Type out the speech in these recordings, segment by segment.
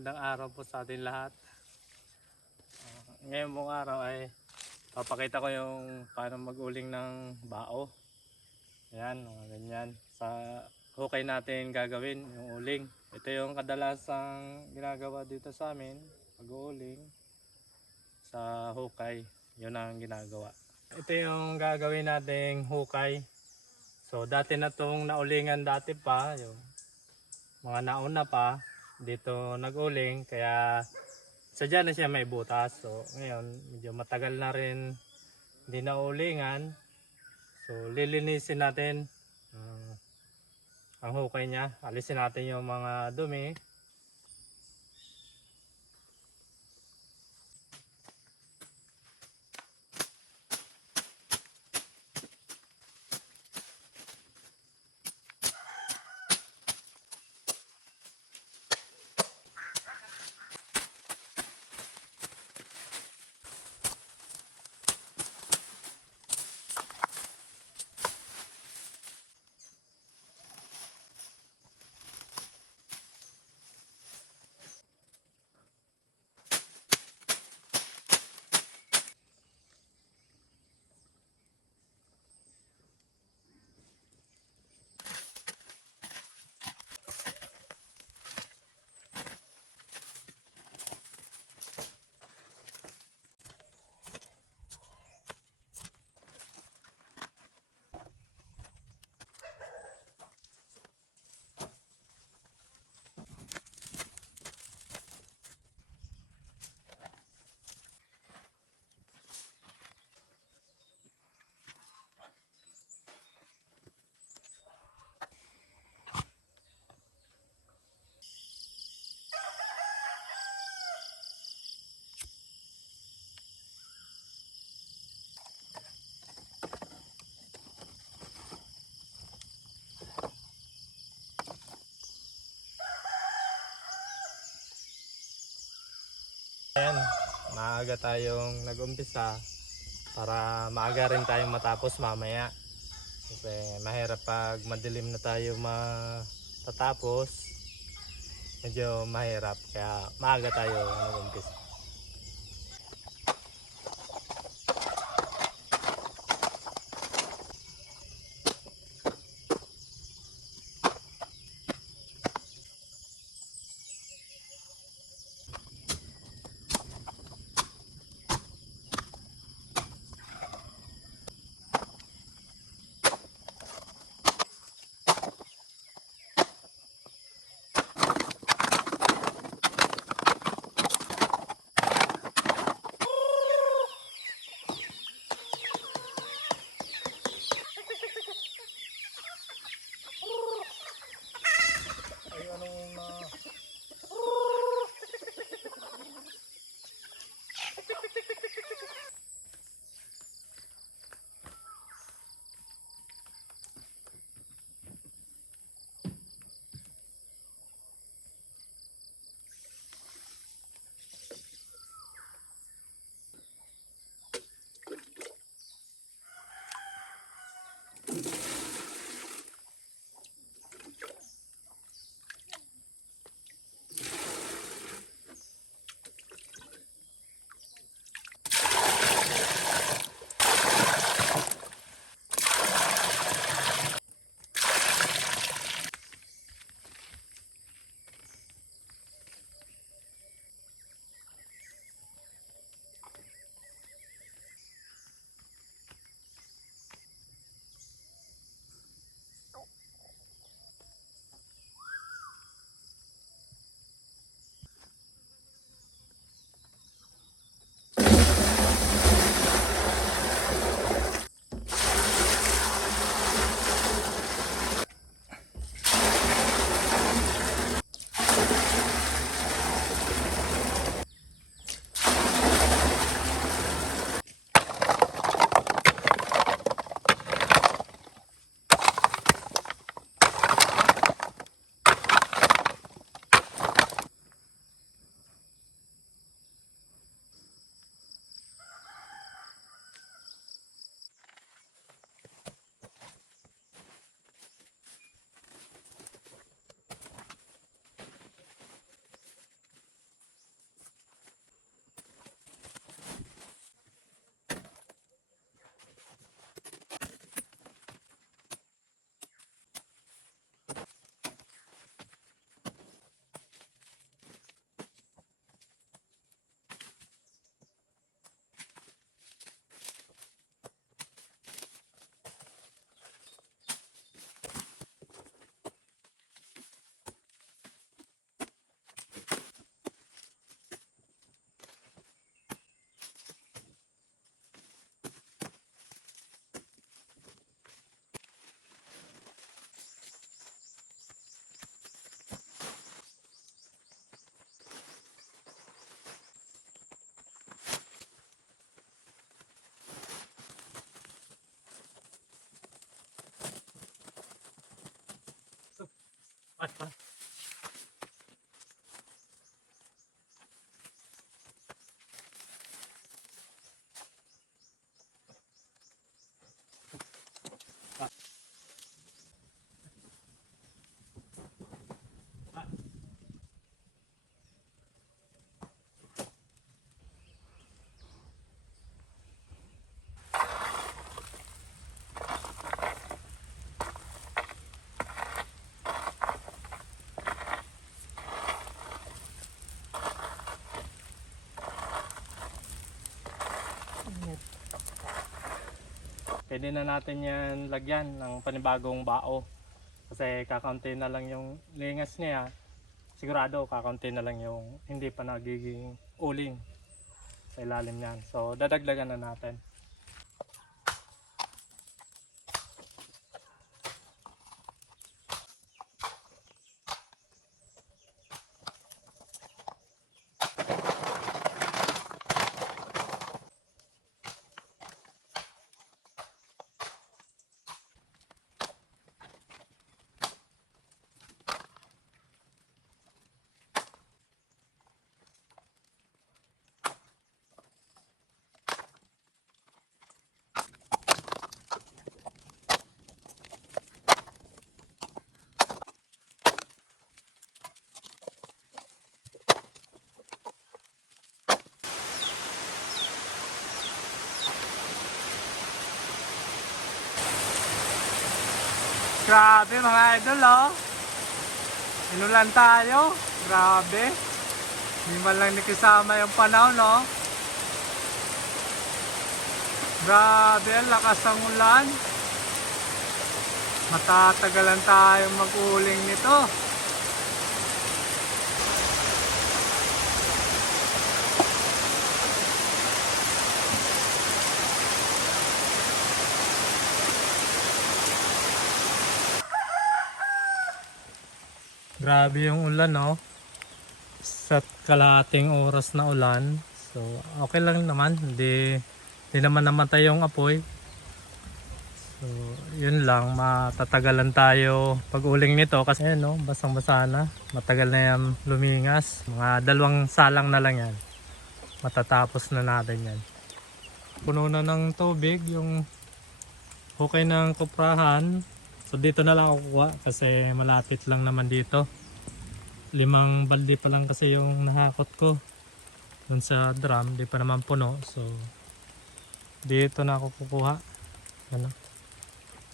Magandang araw po sa atin lahat. Ngayon pong araw ay papakita ko yung paano mag-uling ng bao. Ayan, mga ganyan. Sa hukay natin gagawin yung uling. Ito yung kadalasang ginagawa dito sa amin, pag-uuling sa hukay. Yun ang ginagawa. Ito yung gagawin nating hukay. So dati na itong naulingan dati pa, yung mga nauna pa dito nag-uling, kaya sadya na siya may butas. So ngayon medyo matagal na rin hindi naulingan. So lilinisin natin ang hukay niya. Alisin natin yung mga dumi. Ayan, maaga tayong nag-umpisa para maaga rin tayong matapos mamaya. Kasi mahirap pag madilim na tayo matatapos. Medyo mahirap, kaya maaga tayo nag-umpisa. Pwede na natin yan lagyan ng panibagong bao. Kasi kakaunti na lang yung lingas niya. Sigurado kakaunti na lang yung hindi pa nagiging uling sa ilalim niyan. So dadagdagan na natin. Grabe mga idol, oh. Inulan tayo. Grabe. Hindi man lang nakisama yung panahon, oh. Grabe, lakas ang ulan. Matatagalan tayong mag-uling nito. Grabe yung ulan, no? Sa kalahating oras na ulan. So, okay lang naman. Hindi naman namatay yung apoy. So, yun lang. Matatagalan tayo pag uling nito. Kasi yan, no? Basang-basa na. Matagal na yan lumingas. Mga 2 salang na lang yan. Matatapos na natin yan. Puno na ng tubig yung hukay ng kuprahan. So dito na lang ako kuha kasi malapit lang naman dito. 5 balde pa lang kasi yung nahakot ko dun sa drum, di pa naman puno. So dito na ako kukuha. Ano?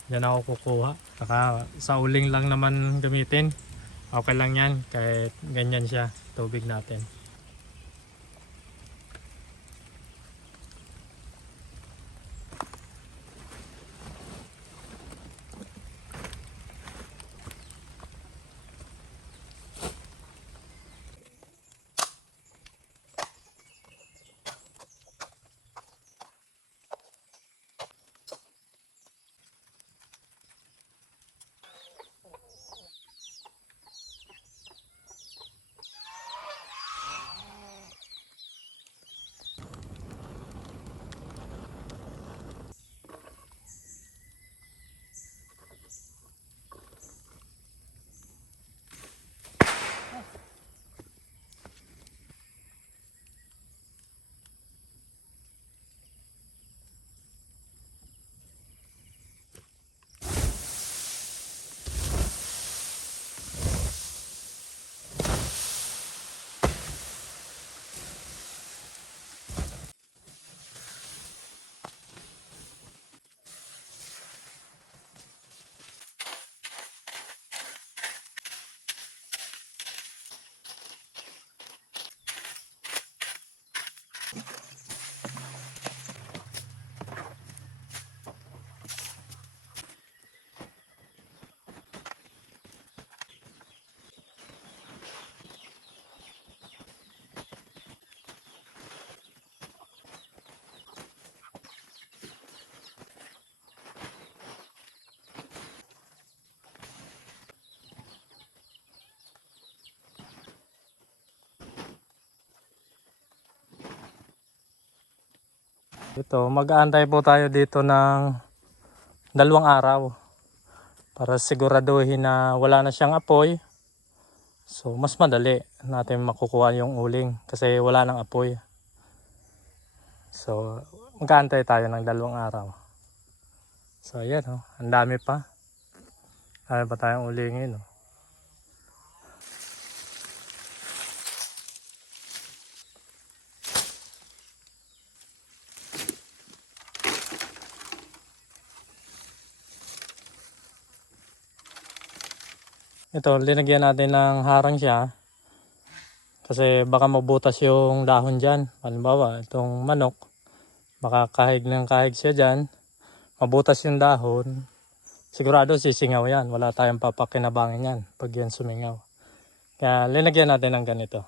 Diyan ako kukuha. Saka sa uling lang naman gamitin. Okay lang yan kahit ganyan siya tubig natin. Ito, mag-aantay po tayo dito ng 2 araw para siguraduhin na wala na siyang apoy So mas madali natin makukuha yung uling kasi wala nang apoy. So magkaantay tayo ng 2 araw. So ayan oh, ang dami pa. Dami pa tayong ulingin oh. Ito, linagyan natin ng harang siya. Kasi baka mabutas yung dahon dyan. Halimbawa, itong manok, baka kahig ng kahig siya dyan. Mabutas yung dahon. Sigurado sisingaw yan. Wala tayong papakinabangin yan pag yan sumingaw. Kaya linagyan natin ng ganito.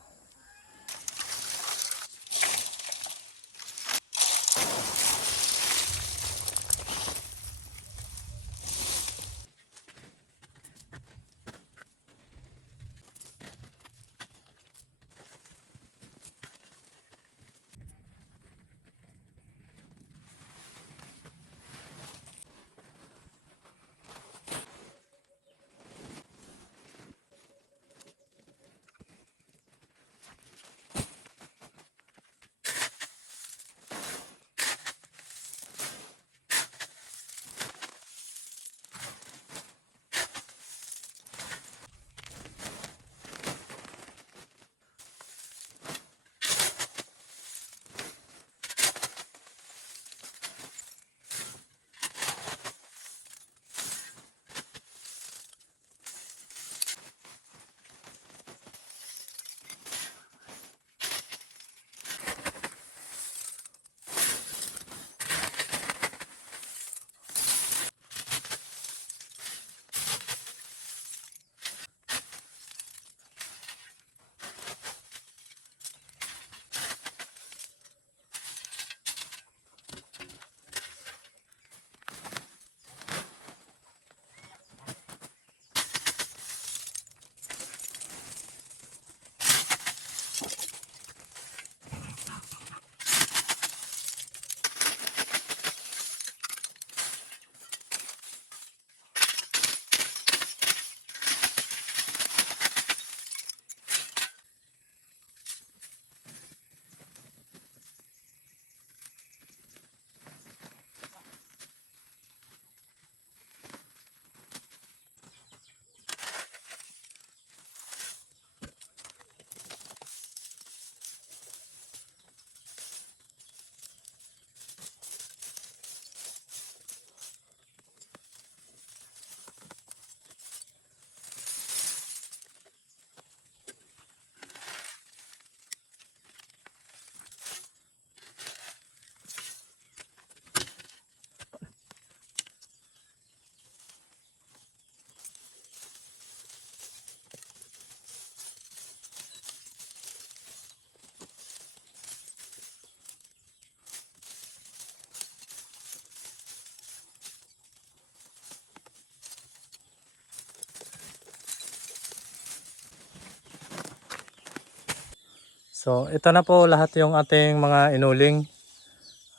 So ito na po lahat yung ating mga inuling.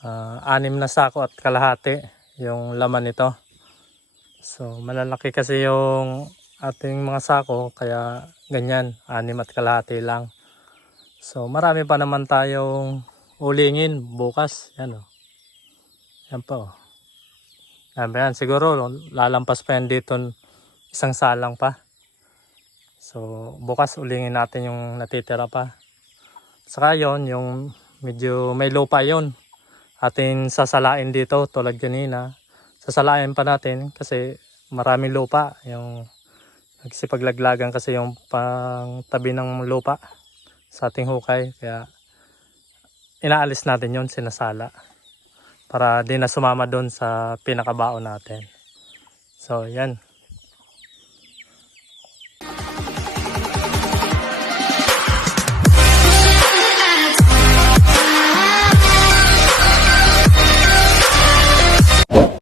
6 na sako at kalahati yung laman nito. So malalaki kasi yung ating mga sako kaya ganyan, 6 at kalahati lang. So marami pa naman tayong ulingin bukas. Yan o. Yan po. Yan, siguro lalampas pa yan dito 1 salang pa. So bukas ulingin natin yung natitira pa. Saka yon yung medyo may lupa yon. Atin sasalain dito tulad kanina. Sasalain pa natin kasi maraming lupa. Yung nagsipaglaglagan kasi yung pang tabi ng lupa sa ating hukay. Kaya inaalis natin yon, sinasala. Para di na sumama doon sa pinakabaon natin. So yan.